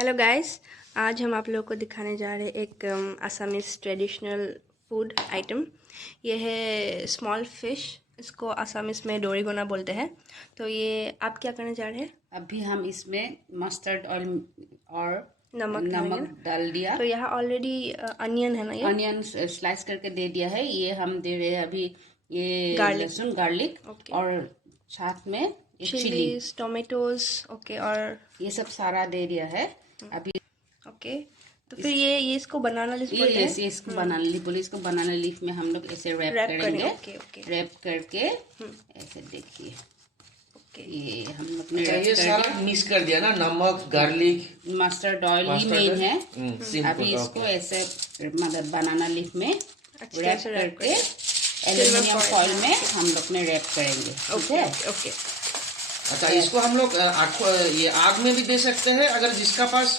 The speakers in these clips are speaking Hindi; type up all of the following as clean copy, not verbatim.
हेलो गाइस, आज हम आप लोगों को दिखाने जा रहे हैं एक असमीज ट्रेडिशनल फूड आइटम। ये है स्मॉल फिश, इसको असमीज में डोरीगोना बोलते हैं। तो ये आप क्या करने जा रहे हैं? अभी हम इसमें मस्टर्ड ऑयल और नमक डाल दिया। तो यहाँ ऑलरेडी अनियन है ना, ये अनियन स्लाइस करके दे दिया है। ये हम दे रहे हैं अभी ये गार्लिक, लहसुन गार्लिक ओके, और साथ में एक चिली, चिलीज, टोमेटोज, ओके, और ये सब सारा दे दिया है अभी। ओके, तो फिर ये इसको बनाना लीफ बोलते हैं। ये इसको बनाना लीफ बोले। इसको बनाना लीफ में हम लोग ऐसे रैप करेंगे। ओके ओके, रैप करके ऐसे देखिए, ओके, ये हम लोग ने ये सारा मिक्स कर दिया ना, नमक, गार्लिक, मस्टर्ड ऑयल ही मेन है। अभी इसको ऐसे मतलब बनाना लीफ में रैप करके एल्यूमिनियम फॉइल में हम लोग ने रैप करेंगे। Okay okay. अच्छा, इसको हम लोग ये आग में भी दे सकते हैं। अगर जिसका पास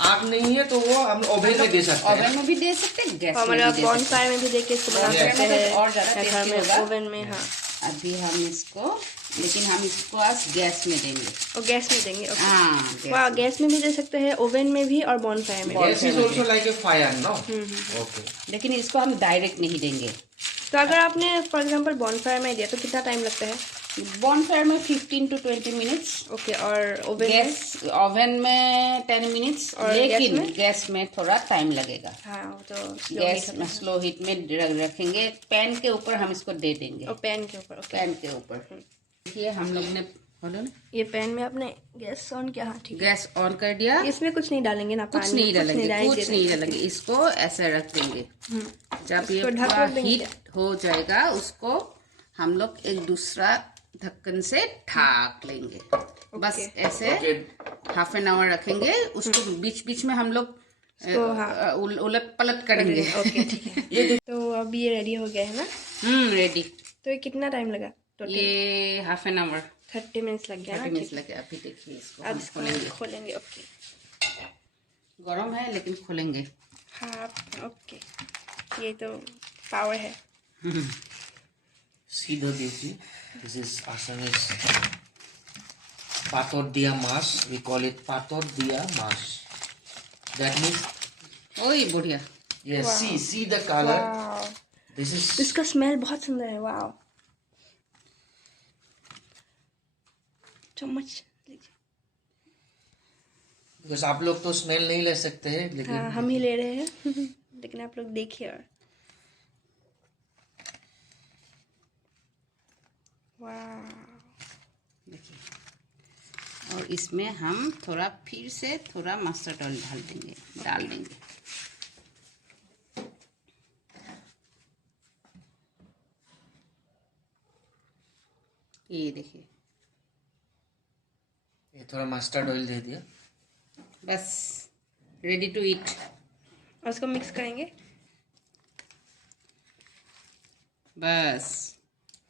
आग नहीं है तो वो हम ओवन में दे सकते हैं। ओवन में भी दे सकते हैं, गैस में भी दे बॉन सकते फायर में भी देके इसको बना सकते हैं और ज्यादा टेस्टी होगा। ओवन में। हाँ, अभी हम इसको, लेकिन हम इसको आज गैस में देंगे। और गैस में देंगे, ओके। हाँ, वाह, गैस में भी दे सकते हैं, ओवन में भी और बॉन फायर में भी। Gas is also like a fire, no? Okay, लेकिन इसको हम डायरेक्ट नहीं देंगे। तो अगर आपने फॉर एग्जांपल बॉन फायर में दिया तो कितना टाइम लगता है? बॉन फायर में 15 to 20 मिनट्स। ओके, और ओवन में 10 मिनट्स। और लेकिन गैस में थोड़ा टाइम लगेगा। हाँ, तो गैस में स्लो हीट में रखेंगे। पैन के ऊपर हम इसको दे देंगे। और पैन के ऊपर, ओके, पैन के ऊपर देखिए हम लोग ने ये पैन में आपने गैस ऑन किया। हाँ, ठीक है। गैस ऑन कर दिया। इसमें कुछ नहीं डालेंगे ना, कुछ नहीं डालेंगे, इसको ऐसे रख देंगे। जब ये पूरा हीट हो जाएगा उसको हम लोग एक दूसरा ढक्कन से ढक लेंगे। बस ऐसे हाफ एन आवर रखेंगे उसको। बीच बीच में हम लोग उलट पलट करेंगे। ओके, ठीक है। तो अब ये रेडी हो गया है ना? रेडी। तो ये कितना टाइम लगा टोटल? ये हाफ एन आवर 30 मिनट्स लग गया ना? 30 मिनट्स लगे। अभी देखिए इसको अब हम इसको खोलेंगे। ओके, गरम है लेकिन खोलेंगे। हाँ, ओके, ये तो पावर है। see the beauty. This is Assamese pator dia mas. We call it pator dia mas. That means, ओए बढ़िया। yes, see the color. Wow, This is इसका स्मेल बहुत सुंदर है। वाव, चम्मच लीजिए। because आप लोग तो स्मेल नहीं ले सकते हैं, लेकिन हाँ, हम ही ले रहे हैं। लेकिन आप लोग देखिए। और देखिए, और इसमें हम थोड़ा फिर से थोड़ा मस्टर्ड ऑयल डाल देंगे। ये देखिए, ये थोड़ा मस्टर्ड ऑयल दे दिया। बस रेडी टू ईट। और इसको मिक्स करेंगे। बस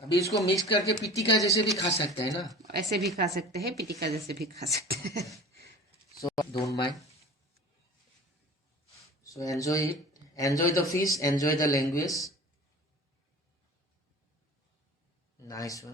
अभी इसको मिक्स करके पिटिका जैसे भी खा सकते हैं ना? ऐसे भी खा सकते हैं, पिटिका जैसे भी खा सकते हैं। So don't mind. So enjoy it. Enjoy the fish. Enjoy the language. Nice one.